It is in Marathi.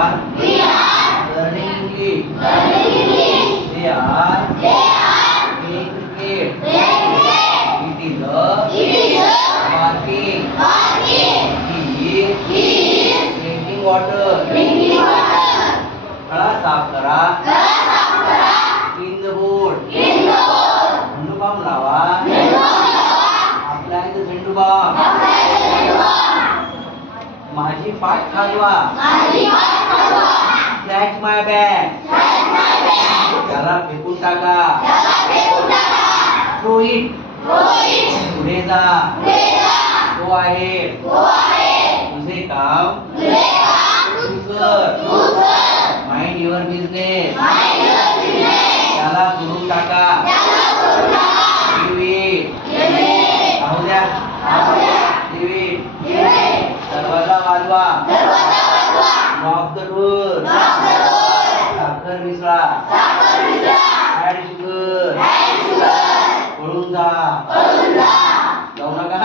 are learning English. They are playing cricket. It is barking. He is drinking water. खड़ा साफ करा. Clean the board. झेंडूबाम लावा. Apply the झेंडूबाम. माझी पाठ खाजवा. Catch my bag. त्याला फेकून टाका. Throw it. पुढे जा. Go ahead. तुझे काम तू कर. Mind your business. त्याला सोडून टाका. Leave it. राहू द्या. Leave it. दरवाजा वाजवा. Knock the door. साखर मिसळा. Add sugar. पळून जा. जाऊ नका.